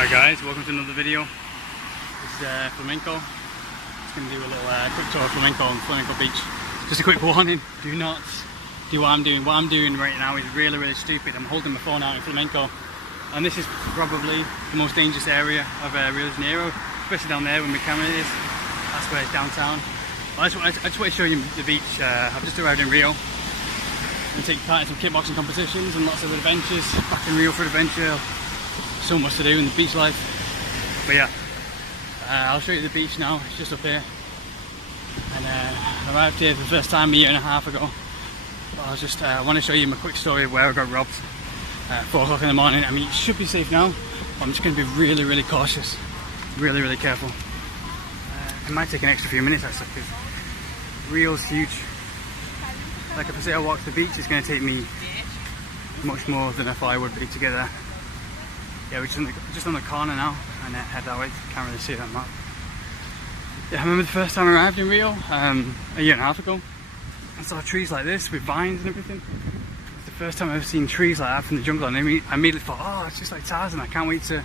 Alright guys, welcome to another video. This is Flamenco. Just going to do a little quick tour of Flamenco on Flamingo Beach. Just a quick warning, do not do what I'm doing. What I'm doing right now is really stupid. I'm holding my phone out in Flamenco, and this is probably the most dangerous area of Rio de Janeiro, especially down there where my camera is. That's where it's downtown. I just want to show you the beach. I've just arrived in Rio and taking part in some kickboxing competitions and lots of adventures. Back in Rio for adventure. So much to do in the beach life. But yeah, I'll show you the beach now. It's just up here. And I arrived here for the first time a year and a half ago. But I want to show you a quick story of where I got robbed at 4 o'clock in the morning. I mean, it should be safe now, but I'm just going to be really cautious. Really careful. It might take an extra few minutes actually, because Rio's huge. Like if I say I walk to the beach, it's going to take me much more than I thought I would be to get there. Yeah, we're just on the corner now, and head that way. Can't really see that map. Yeah, I remember the first time I arrived in Rio, a year and a half ago. I saw trees like this with vines and everything. It's the first time I've ever seen trees like that from the jungle, and I immediately thought, oh, it's just like Tarzan. I can't wait to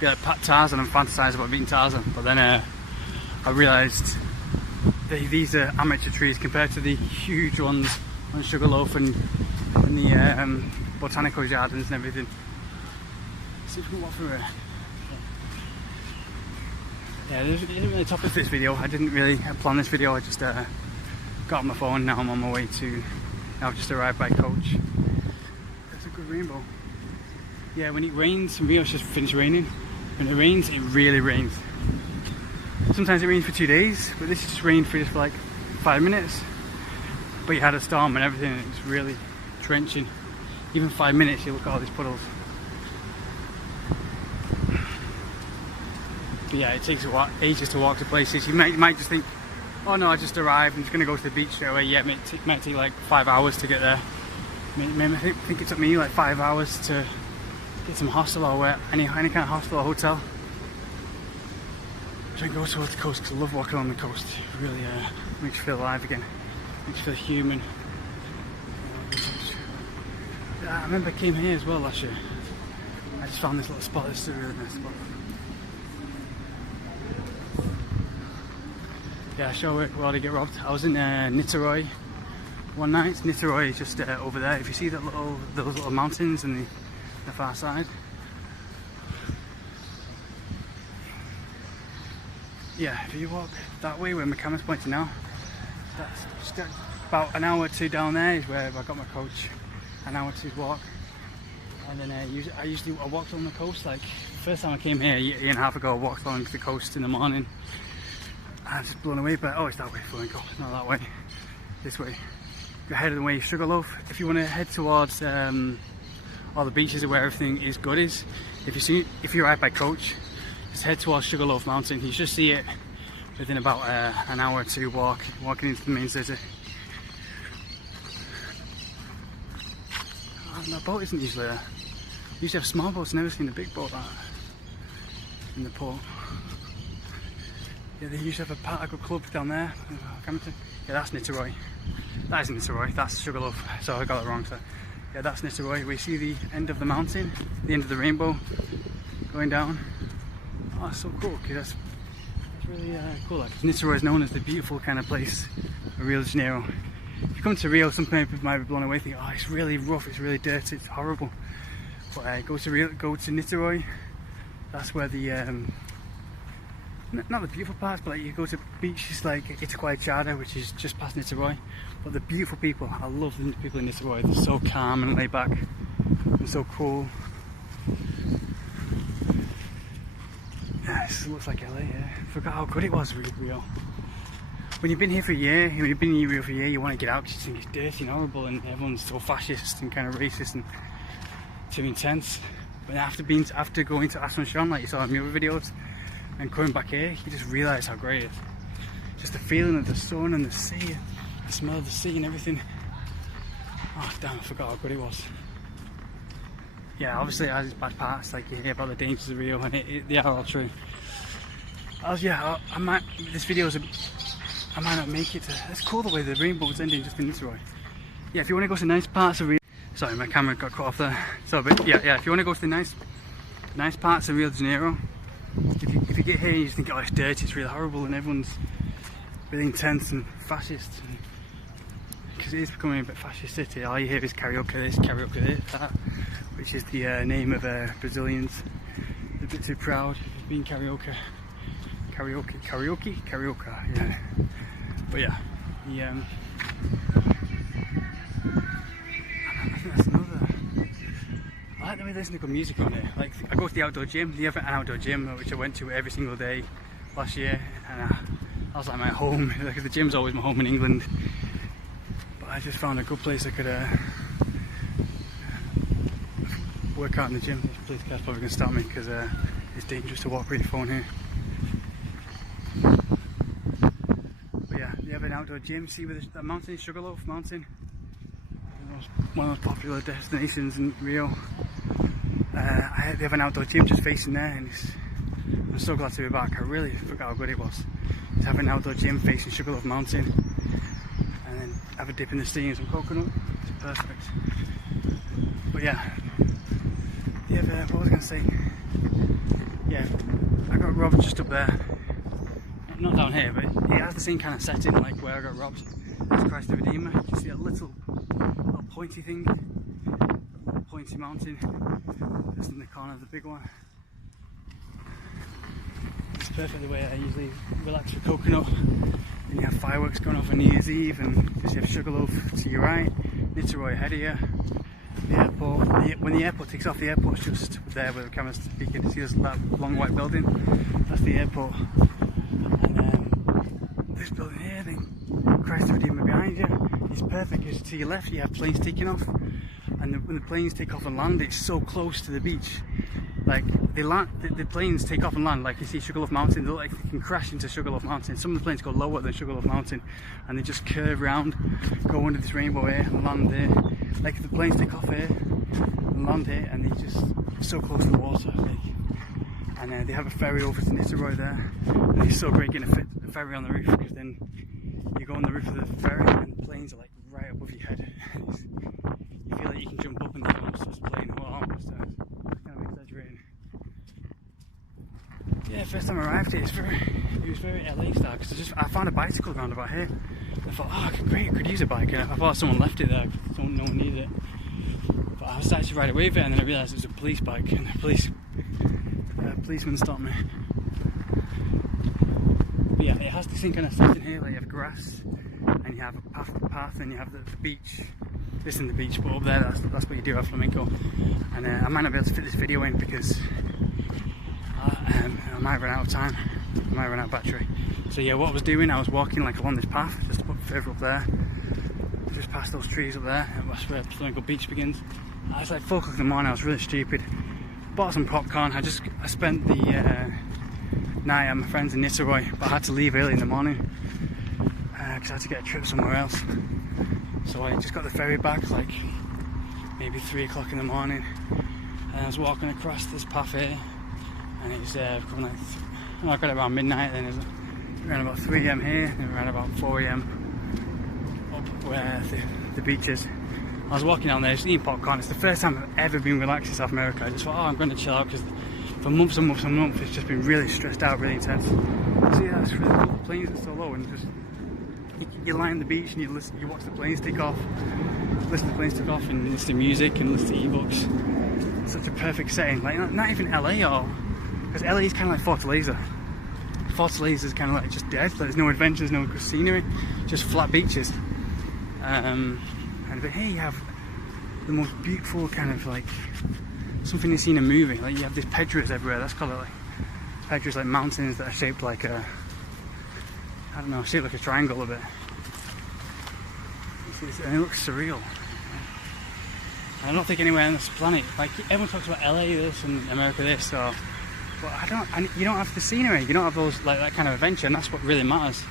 be like Pat Tarzan and fantasize about being Tarzan. But then I realised these are amateur trees compared to the huge ones on Sugarloaf and the botanical gardens and everything. See if we can walk through here. Yeah, this isn't really the topic of this video. I didn't really plan this video. I just got on my phone. Now I'm on my way to. I've just arrived by coach. There's a good rainbow. Yeah, when it rains, Rio's just finished raining. When it rains, it really rains. Sometimes it rains for 2 days, but this just rained for just like 5 minutes. But you had a storm and everything, and it was really drenching. Even 5 minutes, you look at all these puddles. But yeah, it takes ages to walk to places. You might just think, oh no, I just arrived, I'm just going to go to the beach straight away. Yeah, it might take like 5 hours to get there. I think it took me like 5 hours to get some hostel or any kind of hostel or hotel. Try and go towards the coast because I love walking on the coast. It really makes you feel alive again. Makes you feel human. Yeah, I remember I came here as well last year. I just found this little spot. This is a really nice spot. Yeah, show where to get robbed. I was in Niteroi one night. Niteroi is just over there. If you see those little mountains on the far side. Yeah, if you walk that way where my camera's pointing now, that's just about an hour or two down there is where I got my coach. An hour or two walk. And then I walked on the coast. Like first time I came here a year and a half ago, I walked along the coast in the morning. I'm just blown away, but oh, it's that way, Flamenco, not that way, this way. You're heading away Sugarloaf. If you want to head towards all the beaches where everything is good if you arrive by coach, just head towards Sugarloaf Mountain. You should see it within about an hour or two walking into the main city. Oh, that boat isn't usually there. You usually have small boats, never seen a big boat like that in the port. Yeah, they usually have a particle club down there. Yeah, that's Niteroi. That isn't Niteroi, that's Sugarloaf. So I got it wrong. So yeah, that's Niteroi. We see the end of the mountain, the end of the rainbow going down. Oh, that's so cool. Okay, that's really cool. Like, Niteroi is known as the beautiful kind of place of Rio de Janeiro. If you come to Rio, some people might be blown away, thinking, oh, it's really rough, it's really dirty, it's horrible. But go to Niteroi. That's where the not the beautiful parts, but like you go to beaches like Itaquai, which is just past Niteroi. But the beautiful people, I love the people in Niteroi. They're so calm and laid back and so cool. Yeah, this looks like LA. Yeah. I forgot how good it was, Rio. When you've been here for a year, when you've been in Rio for a year, you want to get out because you think it's dirty and horrible, and everyone's so fascist and kind of racist and too intense. But after going to Asuncion, like you saw in my other videos, and coming back here, you just realise how great it is. Just the feeling of the sun and the sea, the smell of the sea and everything. Oh damn, I forgot how good it was. Yeah, obviously it has its bad parts, like you hear about the dangers of Rio, and they are all true. This video I might not make it to. It's cool the way the rainbow's ending just in Niteroi. Yeah, if you want to go to nice parts of Rio. Sorry, my camera got cut off there. So, but yeah, if you want to go to the nice nice parts of Rio de Janeiro. If you get here and you just think, oh, it's dirty, it's really horrible, and everyone's really intense and fascist, because it is becoming a bit fascist city. All you hear is karaoke this, that, which is the name of Brazilians. They're a bit too proud of being karaoke, yeah. But yeah, I think that's another. I like the way they listen to good music on here. Like, I go to the outdoor gym. They have an outdoor gym which I went to every single day last year, and I was like my home. Like, the gym's always my home in England, but I just found a good place I could work out in the gym. This police car's probably going to stop me because it's dangerous to walk with your phone here. But yeah, they have an outdoor gym. See where the mountain is, Sugarloaf Mountain. One of the most popular destinations in Rio. They have an outdoor gym just facing there, and I'm so glad to be back. I really forgot how good it was to have an outdoor gym facing Sugarloaf Mountain, and then have a dip in the sea and some coconut. It's perfect. But yeah, what was I going to say? Yeah, I got robbed just up there. Not down here, but it has the same kind of setting like where I got robbed. That's Christ the Redeemer. You can see a little pointy thing, a little pointy mountain just in the corner of the big one. It's perfect the way I usually relax with coconut. And you have fireworks going off on New Year's Eve, and you have Sugarloaf to your right, Niterói ahead of you, the airport. When the airport takes off, the airport's just there where the camera's speaking. See that long white building? That's the airport. And this building here, then Christ the Redeemer behind you. It's perfect because to your left you have planes taking off, and when the planes take off and land, it's so close to the beach. Like the planes take off and land, like you see Sugarloaf Mountain, they can crash into Sugarloaf Mountain. Some of the planes go lower than Sugarloaf Mountain, and they just curve round, go under this rainbow here and land there. Like the planes take off here and land here, and they're just so close to the water. And they have a ferry over to Niterói there, and it's so great getting a ferry on the roof, because then you go on the roof of the ferry and the planes are like right above your head. You feel like you can jump up and down almost just playing the whole arms. So it's kind of exaggerating. Yeah, first time I arrived here, it was very LA style, because I found a bicycle roundabout here. I thought, oh, great, I could use a bike. I thought someone left it there, no one needed it. But I started to ride away with it, and then I realised it was a police bike, and the policeman stopped me. But yeah, it has this thing kind of setting here, like you have grass, and you have a path, and you have the beach. This isn't the beach, but up there, that's what you do at Flamenco. And I might not be able to fit this video in because I might run out of time. I might run out of battery. So yeah, what I was doing, I was walking like along this path, just a bit further up there, just past those trees up there, and that's where Flamingo Beach begins. I was like 4 o'clock in the morning, I was really stupid. Bought some popcorn. I spent the night at my friends in Niterói, but I had to leave early in the morning because I had to get a trip somewhere else. So I just got the ferry back like maybe 3 o'clock in the morning, and I was walking across this path here, and it was coming like, I got it around midnight, then it was around about 3 AM here, and around about 4 AM up where the beach is. I was walking down there just eating popcorn. It's the first time I've ever been relaxed in South America. I just thought, oh, I'm going to chill out, because for months and months and months it's just been really stressed out, really intense. So yeah, it's really cool. The planes are so low, and just you lie on the beach and you watch the planes take off, listen to the planes take off, and listen to music and listen to ebooks. It's such a perfect setting. Like not even LA, or because LA is kind of like Fortaleza. Fortaleza is kind of like just dead. Like, there's no adventures, no scenery, just flat beaches. But here you have the most beautiful kind of like something you see in a movie. Like you have these pedras everywhere. That's called like pedras, like mountains that are shaped like a, I don't know, shaped like a triangle a bit. And it looks surreal. I don't think anywhere on this planet, like everyone talks about LA this and America this, so, but you don't have the scenery. You don't have those like that kind of adventure, and that's what really matters.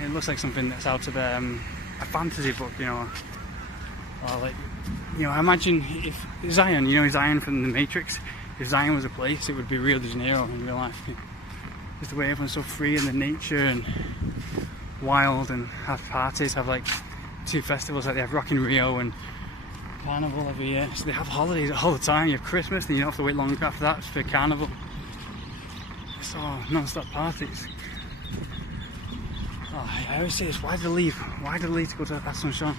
It looks like something that's out of a fantasy book, you know. Or like, you know, I imagine if Zion, you know Zion from The Matrix, if Zion was a place, it would be Rio de Janeiro in real life. Just the way everyone's so free in the nature and wild, and have parties, have like 2 festivals, like they have Rock in Rio and Carnival every year. So they have holidays all the time. You have Christmas, and you don't have to wait long after that for Carnival. It's all non-stop parties. Oh, I always say this, why did they leave? Why did they leave to go to Asunción?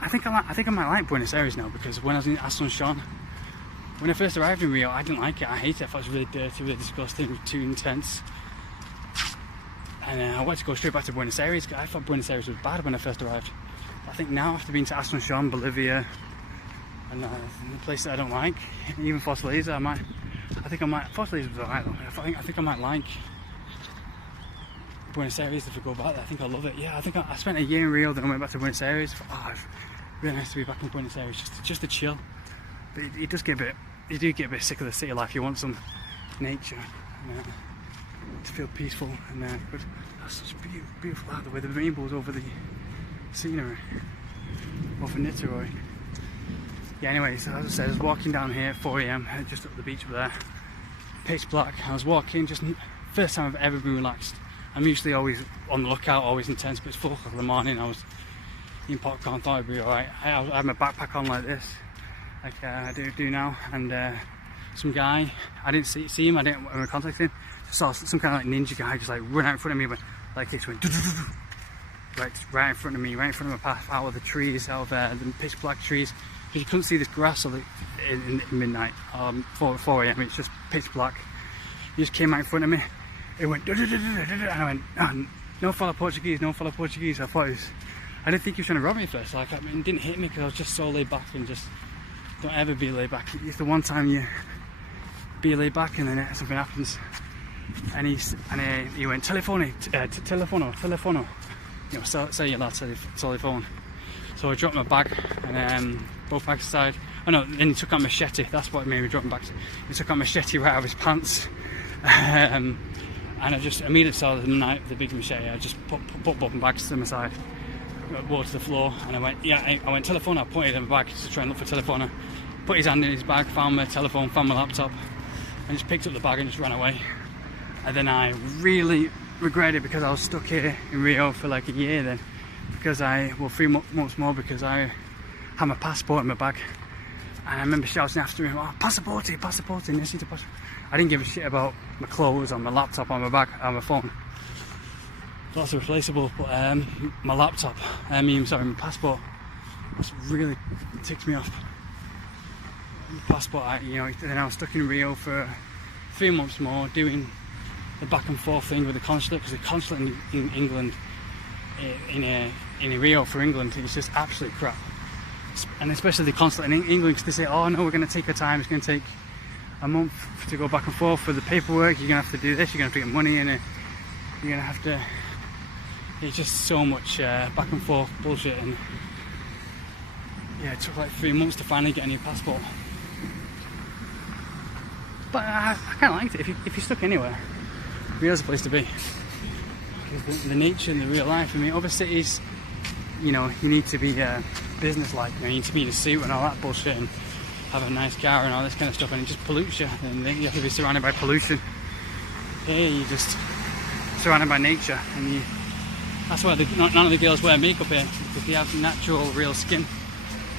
I think I might like Buenos Aires now, because when I was in Asunción, when I first arrived in Rio, I didn't like it. I hated it. I thought it was really dirty, really disgusting, too intense. And I wanted to go straight back to Buenos Aires. I thought Buenos Aires was bad when I first arrived. I think now, after being to Asunción, Bolivia, and the places I don't like, even Fortaleza, Fortaleza was alright though. I think I might like Buenos Aires if we go back there. I think I'll love it. Yeah, I think I spent a year in Rio, then I went back to Buenos Aires. Oh, it's really nice to be back in Buenos Aires, just to chill. But you do get a bit sick of the city life. You want some nature, and, to feel peaceful, and but that's such beautiful out there with the rainbows over the scenery, over Niterói. Yeah, anyway, so as I said, I was walking down here at 4 AM, just up the beach over there, pitch black. I was walking, just first time I've ever been relaxed. I'm usually always on the lookout, always intense, but it's 4 o'clock in the morning. I was eating popcorn, thought I'd be alright. I had my backpack on like this, like I do now, and some guy, I didn't see him, I didn't have contact with him, saw some kind of like ninja guy just like run out in front of me, but like this went right in front of me, right in front of my path, out of the trees, out of the pitch black trees. You couldn't see this grass in midnight, 4 AM, it's just pitch black. He just came out in front of me. It went and I went, oh, no fala Portuguese, no fala Portuguese. I didn't think he was trying to rob me first. Like, I mean, it didn't hit me because I was just so laid back, and just don't ever be laid back. It's the one time you be laid back and then something happens. And he went telefono, you know, say your lad telephone. So I dropped my bag, and both bags aside. Oh no, then he took out machete. That's what made me drop my bags. He took out machete right out of his pants. And I just immediately saw the big machete. I just put both my bags to my side, walked to the floor, and I went telephone. I pointed in my bag to try and look for telephone. Put his hand in his bag, found my telephone, found my laptop, and just picked up the bag and just ran away. And then I really regretted it, because I was stuck here in Rio for like a year then, because 3 months more, because I had my passport in my bag. And I remember shouting after him, oh, passaporte, necesito passport. I didn't give a shit about my clothes, or my laptop, or my bag, or my phone. That's replaceable, but my laptop, my passport, that's really ticked me off. The passport, then I was stuck in Rio for 3 months more, doing the back and forth thing with the consulate, because the consulate in England, in Rio for England, is just absolute crap. And especially the consulate in England, because they say, oh no, we're going to take our time, it's going to take a month to go back and forth for the paperwork, you're going to have to do this, you're going to have to get money in it, you're going to have to, it's just so much back and forth bullshit. And yeah, it took like 3 months to finally get a new passport. But I kind of liked it. If you're stuck anywhere, Rio's a place to be, because the nature and the real life. I mean, other cities, you need to be business-like, you need to be in a suit and all that bullshit, and have a nice car and all this kind of stuff, and it just pollutes you, and you have to be surrounded by pollution. Here you're just surrounded by nature, and that's why none of the girls wear makeup here, because they have natural, real skin,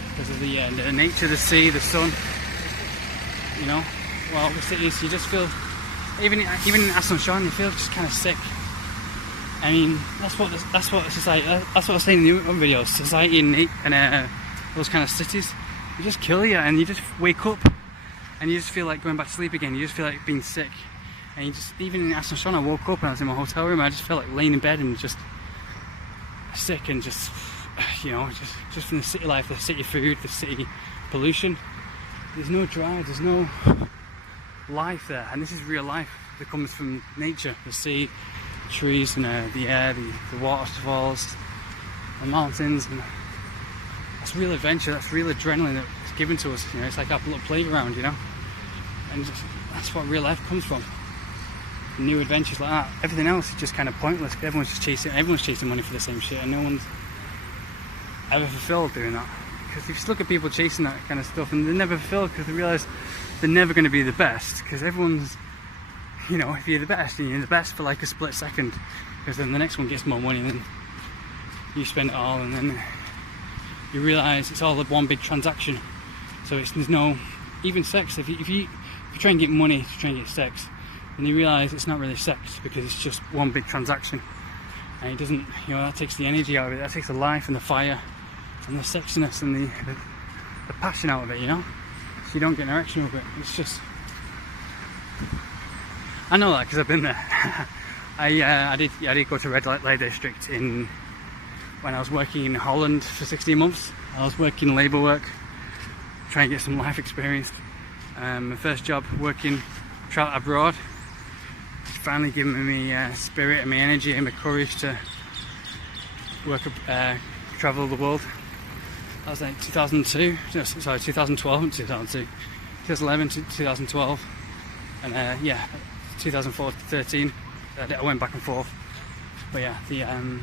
because of the nature, the sea, the sun. Well, the cities, you just feel, even in Asunción, you feel just kind of sick. I mean, that's what society. That's what I was saying in the other videos. Society and those kind of cities, they just kill you, and you just wake up, and you just feel like going back to sleep again. You just feel like being sick, and you just, even in Asunción, I woke up and I was in my hotel room. I just felt like laying in bed and just sick, and just just from the city life, the city food, the city pollution. There's no drive. There's no life there, and this is real life that comes from nature, the sea, the trees, and the air, the waterfalls, the mountains, and that's real adventure, that's real adrenaline that's given to us. It's like our little playground, and that's what real life comes from. New adventures like that. Everything else is just kind of pointless. Everyone's chasing money for the same shit, and no one's ever fulfilled doing that. Because if you just look at people chasing that kind of stuff, and they're never fulfilled, because they realise they're never going to be the best, because everyone's, if you're the best, and you're the best for like a split second, because then the next one gets more money, and then you spend it all, and then you realise it's all one big transaction. So there's no, even sex, if you try and get money to try and get sex, and you realise it's not really sex because it's just one big transaction. And it doesn't, you know, that takes the energy out of it, that takes the life and the fire and the sexiness and the passion out of it, you know? So you don't get an erection with it. It's just, I know that because I've been there. I did go to red light district when I was working in Holland for 16 months. I was working labour work, trying to get some life experience. My first job working travel abroad, finally giving me spirit and my energy and my courage to work, travel the world. That was like 2002, no, sorry, 2012 and 2002, 2011 to 2012, and yeah, 2004 to 13. I went back and forth, but yeah, what am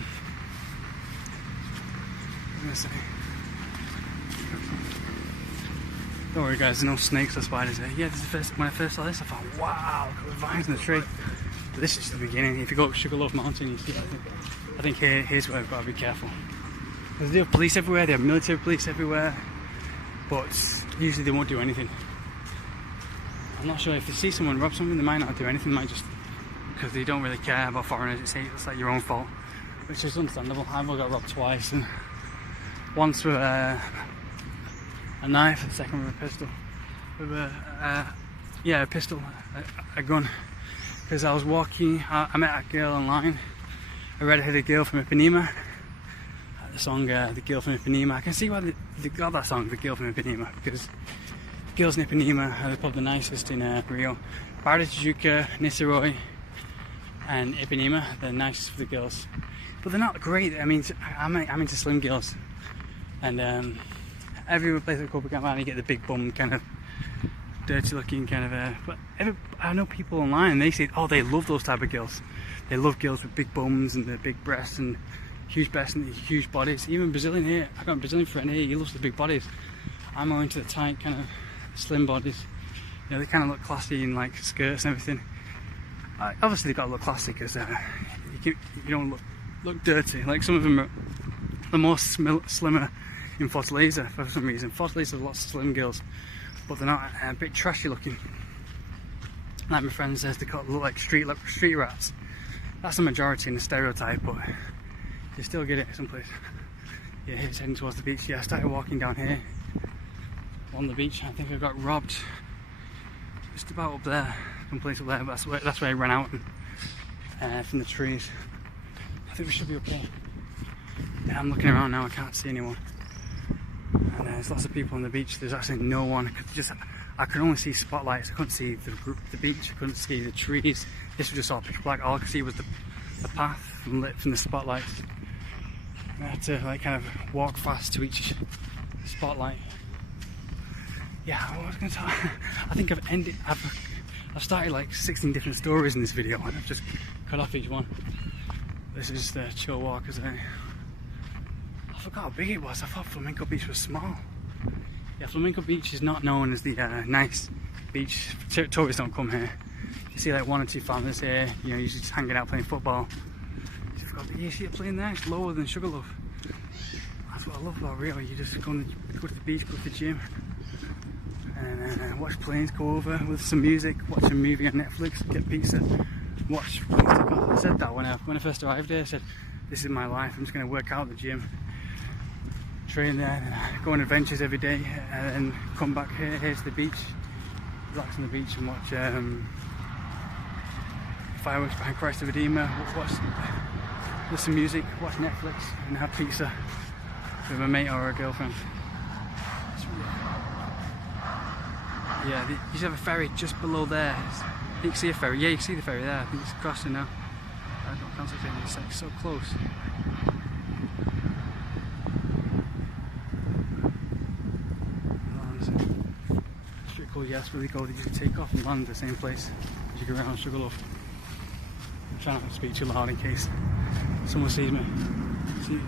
I gonna say? Don't worry guys, there's no snakes or spiders there. Yeah, this is when I first saw this, I thought, wow, look at the vines in the tree. But this is just the beginning. If you go up Sugarloaf Mountain, you see, I think here's where I've got to be careful. Because they have police everywhere, they have military police everywhere, but usually they won't do anything. I'm not sure, if they see someone rob something, they might not do anything, they might just, because they don't really care about foreigners, it's like your own fault, which is understandable. I've got robbed twice, and once with a knife, the second with a pistol. With a pistol, a gun. Because I was walking, I met a girl online, a red-headed girl from Ipanema. The song, The Girl from Ipanema. I can see why they got that song, The Girl from Ipanema, because girls in Ipanema are probably the nicest in Rio. Barra Tijuca, Nisaroi, and Ipanema, they're nicest for the girls. But they're not great. I mean, I'm into slim girls. And every place I go to, you get the big bum kind of dirty looking kind of but I know people online and they say, oh, they love those type of girls. They love girls with big bums and the big breasts and huge breasts and huge bodies. Even Brazilian here, I got a Brazilian friend here, he loves the big bodies. I'm more into the tight kind of slim bodies. You know, they kind of look classy in like skirts and everything. Obviously they've got to look classy because you don't look dirty. Like some of them are the more slimmer in Fortaleza for some reason. Fortaleza has lots of slim girls, but they're not a bit trashy looking. Like my friend says, they look like street rats. That's the majority in the stereotype, but you still get it someplace. Yeah, here's heading towards the beach. Yeah, I started walking down here on the beach. I think I got robbed just about up there, someplace up there, but that's where I ran out from the trees. I think we should be okay. Yeah, I'm looking around now, I can't see anyone. And there's lots of people on the beach. There's actually no one. I could only see spotlights. I couldn't see the beach. I couldn't see the trees. This was just all pitch black. All I could see was the path lit from the spotlights. I had to like kind of walk fast to each spotlight. Yeah, I was going to talk. I think I've started like 16 different stories in this video, and I've just cut off each one. This is just a chill walk, isn't it? I forgot how big it was. I thought Flamenco Beach was small. Yeah, Flamenco Beach is not known as the nice beach. Tourists don't come here. You see like one or two families here, you know, usually just hanging out playing football. You see it playing there, it's lower than Sugarloaf. That's what I love about Rio. You just go to the beach, go to the gym, and watch planes go over with some music, watch a movie on Netflix, get pizza, watch planes take off. I said that when I first arrived here. I said, this is my life. I'm just going to work out at the gym, train there, and go on adventures every day, and then come back here to the beach, relax on the beach and watch fireworks behind Christ the Redeemer, listen to music, watch Netflix, and have pizza with a mate or a girlfriend. Yeah, you just have a ferry just below there. You can see a ferry. Yeah, you can see the ferry there. I think it's crossing now. I can't see it. It's like so close. It's pretty cool. Yeah, it's really cool that you can take off and land the same place as you go around Sugarloaf. I'm trying not to speak too loud in case someone sees me.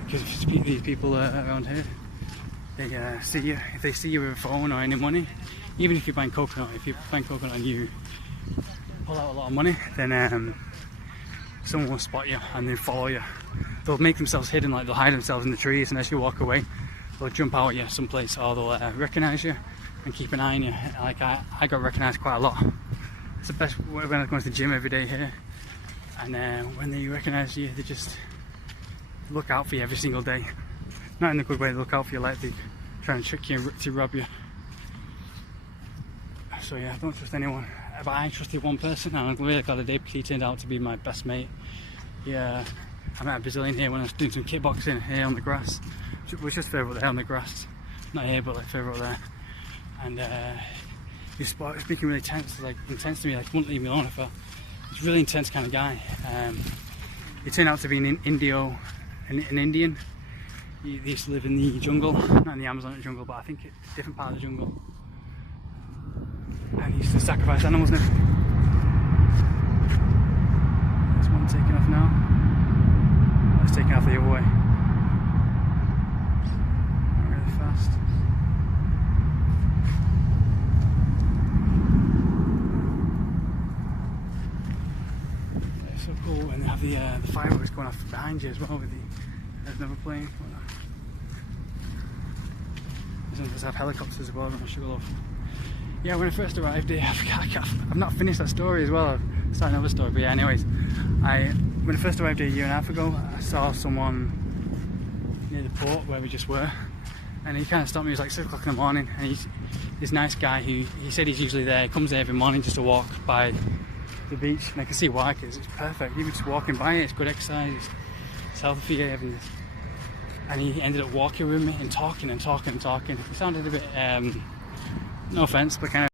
Because if you speak to these people around here, they see you. If they see you with a phone or any money, even if you're buying coconut, and you pull out a lot of money, then someone will spot you and they'll follow you. They'll make themselves hidden, like they'll hide themselves in the trees, and as you walk away, they'll jump out at you someplace, or they'll recognise you and keep an eye on you. Like I got recognised quite a lot. It's the best when I go to the gym every day here, and when they recognise you, they just look out for you every single day. Not in a good way, they look out for you like they try and trick you to rob you. So yeah, I don't trust anyone, but I trusted one person, and I'm really glad the day, because he turned out to be my best mate. Yeah, I met a Brazilian here when I was doing some kickboxing here on the grass, which was just further up there on the grass, not here but like further up there. And he was speaking really intense to me, like he wouldn't leave me alone. He's a really intense kind of guy. He turned out to be an Indian. He used to live in the jungle, not in the Amazon jungle, but I think it's a different part of the jungle. And he used to sacrifice animals and everything. There's one taking off now. It's taking off the other way. Really fast. Yeah, it's so cool, and they have the fireworks going off behind you as well with there's another plane. There's have helicopters as well around Sugarloaf. Yeah, when I first arrived here, I've not finished that story as well. I've started another story, but yeah, anyways. When I first arrived here a year and a half ago, I saw someone near the port where we just were, and he kind of stopped me. It was like 6 o'clock in the morning, and he's this nice guy who, he said he's usually there. He comes there every morning just to walk by the beach, and I can see why, because it's perfect. Even just walking by it, it's good exercise, it's healthy for you, everything. And he ended up walking with me and talking and talking and talking. He sounded a bit, no offence, but kind of